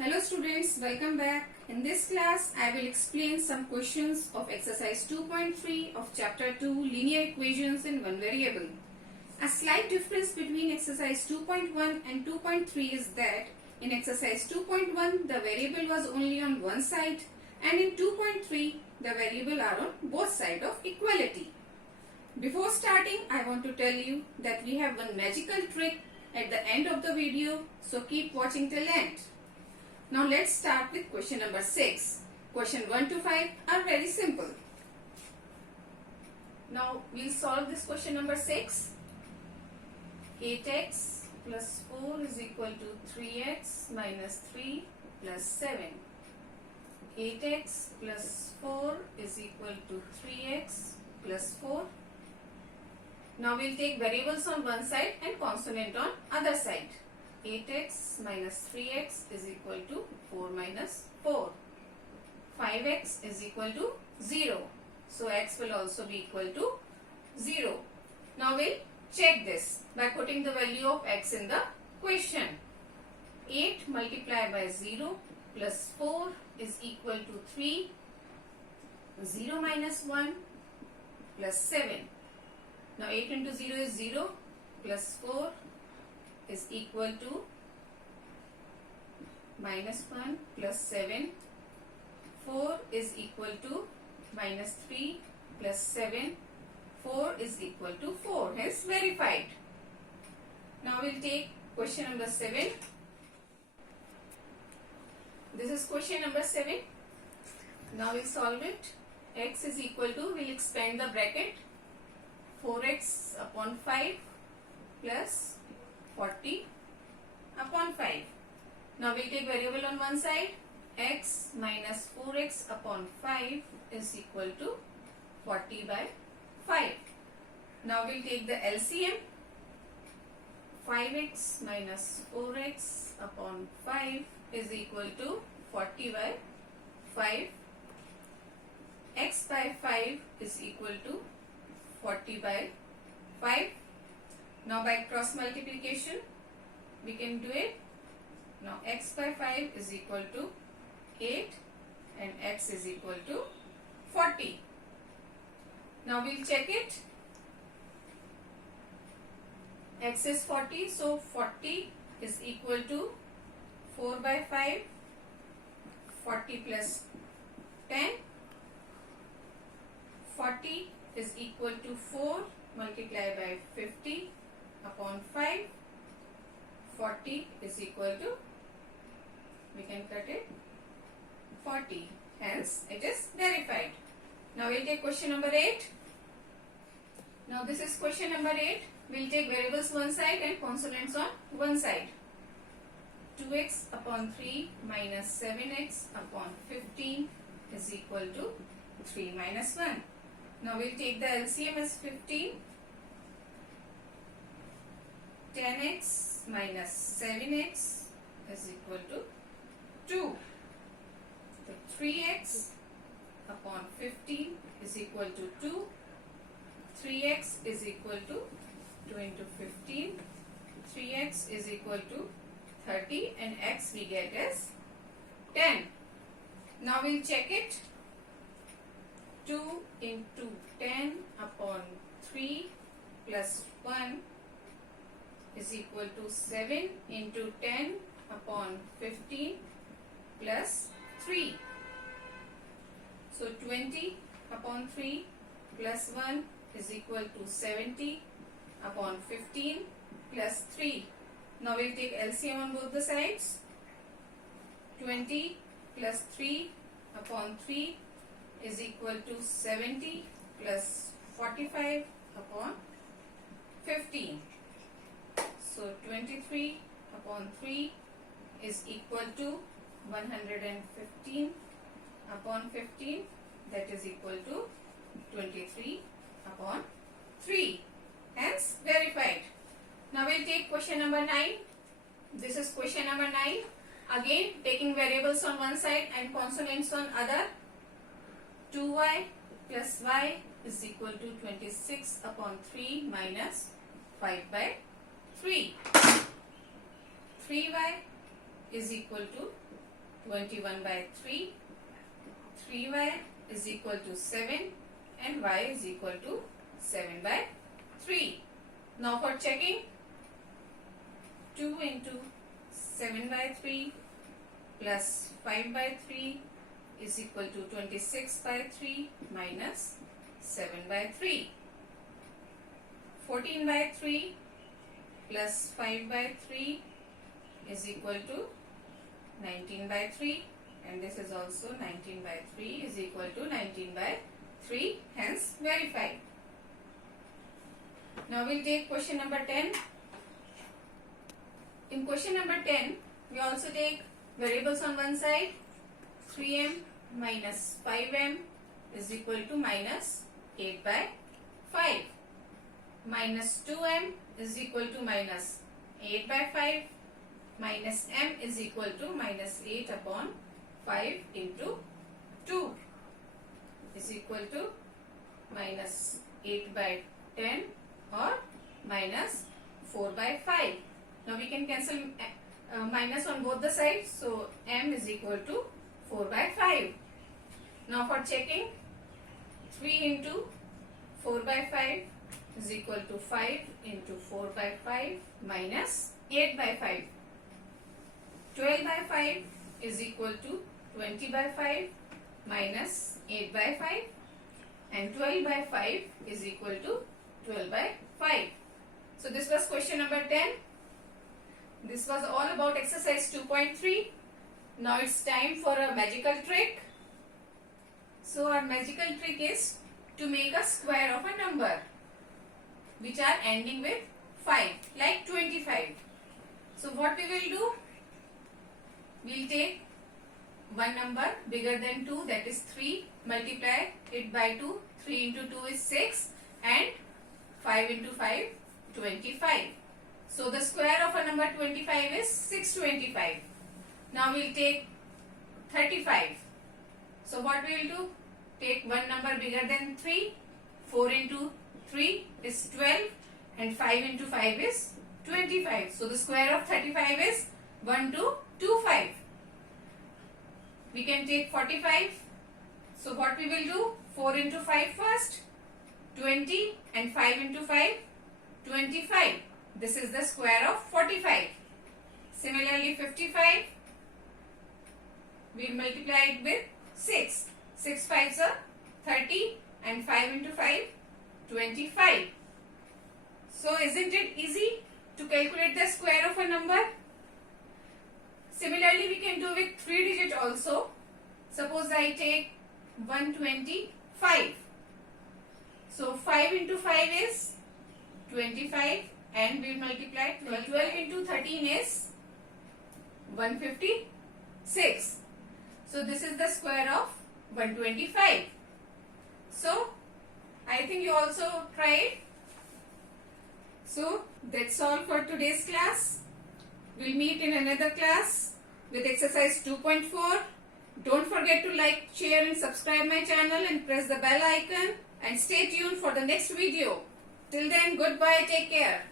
Hello students, welcome back. In this class, I will explain some questions of exercise 2.3 of chapter 2 linear equations in one variable. A slight difference between exercise 2.1 and 2.3 is that in exercise 2.1 the variable was only on one side and in 2.3 the variable are on both sides of equality. Before starting, I want to tell you that we have one magical trick at the end of the video, so keep watching till end. Now let's start with question number 6. Question 1 to 5 are very simple. Now we'll solve this question number 6. 8x plus 4 is equal to 3x minus 3 plus 7. 8x plus 4 is equal to 3x plus 4. Now we'll take variables on one side and consonant on other side. 8x minus 3x is equal to 4 minus 4. 5x is equal to 0. So x will also be equal to 0. Now we'll check this by putting the value of x in the question. 8 multiplied by 0 plus 4 is equal to 3. 0 minus 1 plus 7. Now 8 into 0 is 0 plus 4 is equal to minus 1 plus 7. 4 is equal to minus 3 plus 7. 4 is equal to 4. Hence verified. Now we'll take question number 7. This is question number 7. Now we'll solve it. X is equal to, we'll expand the bracket, 4x upon 5 plus 40 upon 5. Now we'll take variable on one side. X minus 4x upon 5 is equal to 40 by 5. Now we'll take the LCM. 5x minus 4x upon 5 is equal to 40 by 5. X by 5 is equal to 40 by 5. Now by cross multiplication we can do it. Now x by 5 is equal to 8 and x is equal to 40. Now we'll check it. X is 40, so 40 is equal to 4 by 5. 40 plus 10. 40 is equal to 4 multiplied by 50 upon 5. 40 is equal to, we can cut it, 40. Hence it is verified. Now we'll take question number 8. Now this is question number 8. We'll take variables one side and consonants on one side. 2x upon 3 minus 7x upon 15 is equal to 3 minus 1. Now we'll take the LCM as 15. 10x minus 7x is equal to 2. So 3x upon 15 is equal to 2. 3x is equal to 2 into 15. 3x is equal to 30 and x we get as 10. Now we'll check it. 2 into 10 upon 3 plus 1 is equal to 7 into 10 upon 15 plus 3. So 20 upon 3 plus 1 is equal to 70 upon 15 plus 3. Now we'll take LCM on both the sides. 20 plus 3 upon 3 is equal to 70 plus 45 upon 15. So 23 upon 3 is equal to 115 upon 15, that is equal to 23 upon 3. Hence verified. Now we'll take question number 9. This is question number 9. Again taking variables on one side and consonants on other. 2y plus y is equal to 26 upon 3 minus 5 by 3. 3y is equal to 21 by 3. 3y is equal to 7 and y is equal to 7 by 3. Now for checking, 2 into 7 by 3 plus 5 by 3 is equal to 26 by 3 minus 7 by 3. 14 by 3 plus 5 by 3 is equal to 19 by 3, and this is also 19 by 3 is equal to 19 by 3, hence verified. Now we'll take question number 10. In question number 10, we also take variables on one side. 3m minus 5m is equal to minus 8 by 5. Minus 2m is equal to minus 8 by 5. Minus m is equal to minus 8 upon 5 into 2 is equal to minus 8 by 10 or minus 4 by 5. Now we can cancel minus on both the sides, so m is equal to 4 by 5. Now for checking, 3 into 4 by 5 is equal to 5 into 4 by 5 minus 8 by 5. 12 by 5 is equal to 20 by 5 minus 8 by 5, and 12 by 5 is equal to 12 by 5. So this was question number 10. This was all about exercise 2.3. Now it's time for a magical trick. So our magical trick is to make a square of a number which are ending with 5, like 25. So what we will do? We'll take one number bigger than 2, that is 3, multiply it by 2. 3 into 2 is 6 and 5 into 5, 25. So the square of a number 25 is 625. Now we'll take 35. So what we will do? Take one number bigger than 3. 4 into 3 is 12 and 5 into 5 is 25. So the square of 35 is 1225. We can take 45. So what we will do? 4 into 5 first, 20, and 5 into 5, 25. This is the square of 45. Similarly 55, we will multiply it with 6. 6 5s are 30 and 5 into 5, 25. So isn't it easy to calculate the square of a number? Similarly, we can do with 3 digit also. Suppose I take 125. So 5 into 5 is 25 and we will multiply 12. 12 into 13 is 156. So this is the square of 125. So I think you also try it. So that's all for today's class. We'll meet in another class with exercise 2.4. Don't forget to like, share and subscribe my channel and press the bell icon, and stay tuned for the next video. Till then, goodbye, take care.